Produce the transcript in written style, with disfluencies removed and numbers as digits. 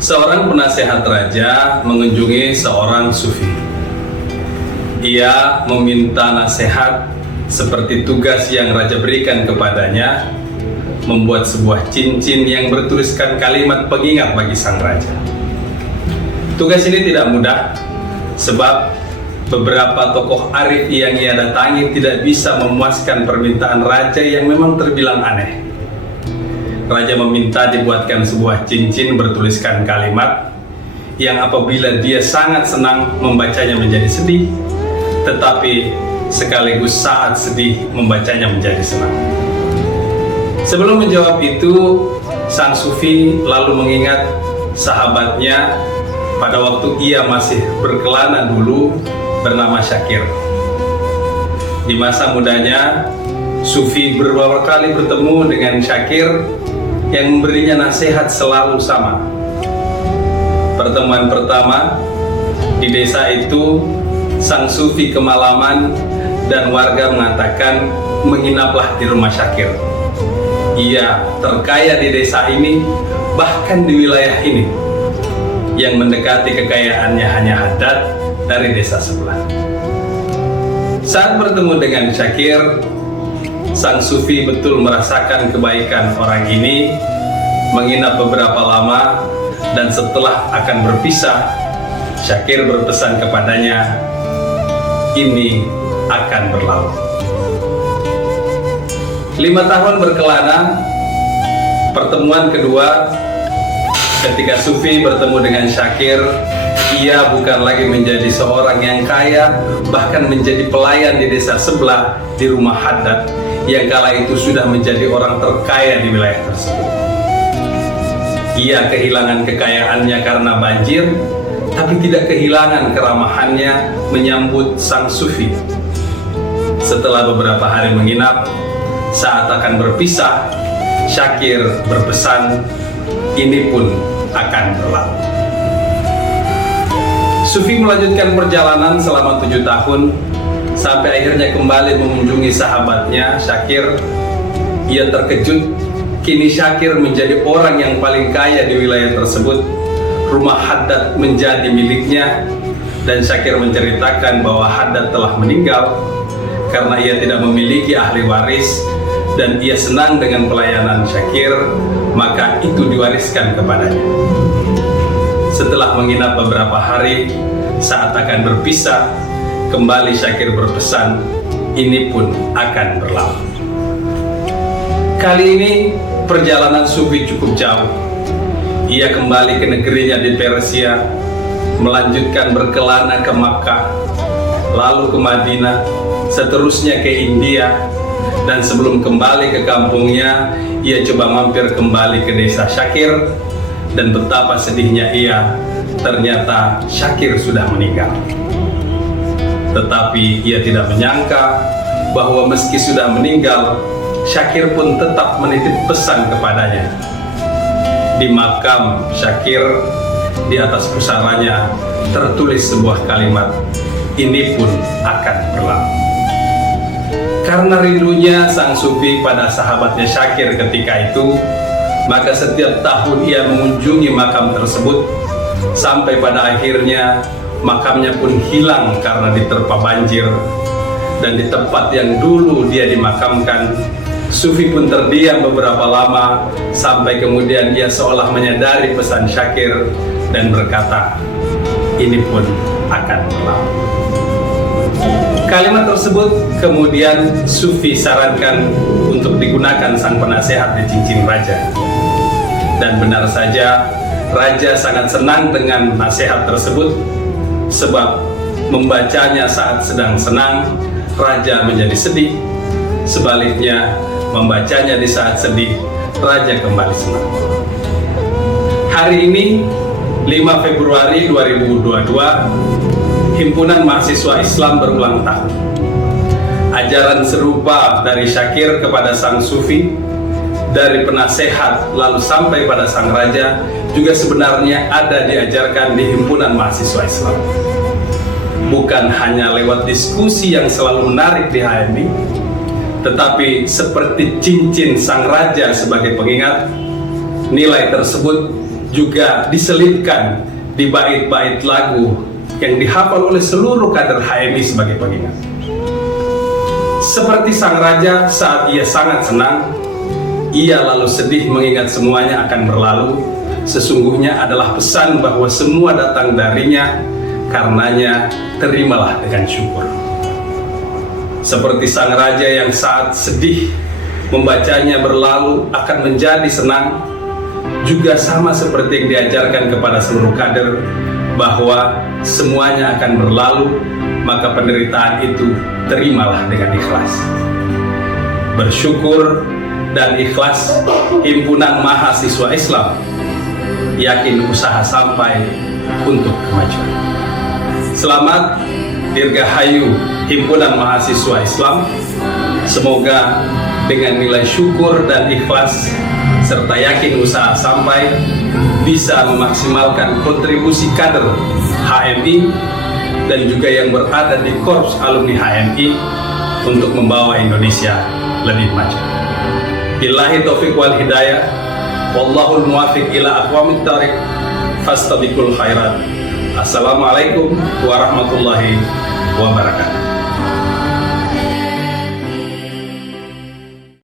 Seorang penasehat raja mengunjungi seorang sufi. Ia meminta nasihat seperti tugas yang raja berikan kepadanya, membuat sebuah cincin yang bertuliskan kalimat pengingat bagi sang raja. Tugas ini tidak mudah, sebab beberapa tokoh arif yang ia datangi tidak bisa memuaskan permintaan raja yang memang terbilang aneh. Raja meminta dibuatkan sebuah cincin bertuliskan kalimat yang apabila dia sangat senang membacanya menjadi sedih, tetapi sekaligus saat sedih membacanya menjadi senang. Sebelum menjawab itu, sang sufi lalu mengingat sahabatnya pada waktu ia masih berkelana dulu bernama Syakir. Di masa mudanya, sufi beberapa kali bertemu dengan Syakir yang memberinya nasihat selalu sama. Pertemuan pertama di desa itu, sang sufi kemalaman dan warga mengatakan menginaplah di rumah Syakir. Ia terkaya di desa ini, bahkan di wilayah ini, yang mendekati kekayaannya hanya Haddad dari desa sebelah. Saat bertemu dengan Syakir, sang sufi betul merasakan kebaikan orang ini, menginap beberapa lama, dan setelah akan berpisah, Syakir berpesan kepadanya, ini akan berlalu. 5 tahun berkelana, pertemuan kedua ketika sufi bertemu dengan Syakir, ia bukan lagi menjadi seorang yang kaya, bahkan menjadi pelayan di desa sebelah di rumah Haddad, yang kala itu sudah menjadi orang terkaya di wilayah tersebut. Ia kehilangan kekayaannya karena banjir, tapi tidak kehilangan keramahannya menyambut sang sufi. Setelah beberapa hari menginap, saat akan berpisah, Syakir berpesan, ini pun akan berlalu. Sufi melanjutkan perjalanan selama 7 tahun, sampai akhirnya kembali mengunjungi sahabatnya Syakir. Ia terkejut, kini Syakir menjadi orang yang paling kaya di wilayah tersebut. Rumah Haddad menjadi miliknya, dan Syakir menceritakan bahwa Haddad telah meninggal karena ia tidak memiliki ahli waris, dan ia senang dengan pelayanan Syakir, maka itu diwariskan kepadanya. Setelah menginap beberapa hari, saat akan berpisah, kembali Syakir berpesan, ini pun akan berlalu. Kali ini perjalanan sufi cukup jauh. Ia kembali ke negerinya di Persia, melanjutkan berkelana ke Makkah, lalu ke Madinah, seterusnya ke India, dan sebelum kembali ke kampungnya, ia coba mampir kembali ke desa Syakir, dan betapa sedihnya ia, ternyata Syakir sudah meninggal. Tetapi ia tidak menyangka bahwa meski sudah meninggal, Syakir pun tetap menitip pesan kepadanya. Di makam Syakir, di atas pusalanya tertulis sebuah kalimat, ini pun akan berlalu. Karena rindunya sang sufi pada sahabatnya Syakir ketika itu, maka setiap tahun ia mengunjungi makam tersebut, sampai pada akhirnya makamnya pun hilang karena diterpa banjir. Dan di tempat yang dulu dia dimakamkan, sufi pun terdiam beberapa lama, sampai kemudian ia seolah menyadari pesan Syakir dan berkata, ini pun akan berlalu. Kalimat tersebut kemudian sufi sarankan untuk digunakan sang penasehat di cincin raja. Dan benar saja, raja sangat senang dengan nasihat tersebut, sebab membacanya saat sedang senang, raja menjadi sedih. Sebaliknya, membacanya di saat sedih, raja kembali senang. Hari ini, 5 Februari 2022, Himpunan Mahasiswa Islam berulang tahun. Ajaran serupa dari Syakir kepada sang sufi, dari penasehat lalu sampai pada sang raja, juga sebenarnya ada diajarkan di Himpunan Mahasiswa Islam. Bukan hanya lewat diskusi yang selalu menarik di HMI, tetapi seperti cincin sang raja sebagai pengingat, nilai tersebut juga diselipkan di bait-bait lagu yang dihafal oleh seluruh kader HMI sebagai pengingat. Seperti sang raja saat ia sangat senang, ia lalu sedih mengingat semuanya akan berlalu. Sesungguhnya adalah pesan bahwa semua datang darinya, karenanya terimalah dengan syukur. Seperti sang raja yang saat sedih membacanya berlalu akan menjadi senang, juga sama seperti yang diajarkan kepada seluruh kader bahwa semuanya akan berlalu, maka penderitaan itu terimalah dengan ikhlas. Bersyukur dan ikhlas, Himpunan Mahasiswa Islam yakin usaha sampai untuk kemajuan. Selamat Dirgahayu Himpunan Mahasiswa Islam. Semoga dengan nilai syukur dan ikhlas serta yakin usaha sampai bisa memaksimalkan kontribusi kader HMI dan juga yang berada di Korps Alumni HMI untuk membawa Indonesia lebih maju. Billahi taufiq wal hidayah, wallahul muwafiq ila aqwamit thariq, fastabiqul khairat. Assalamualaikum warahmatullahi wabarakatuh.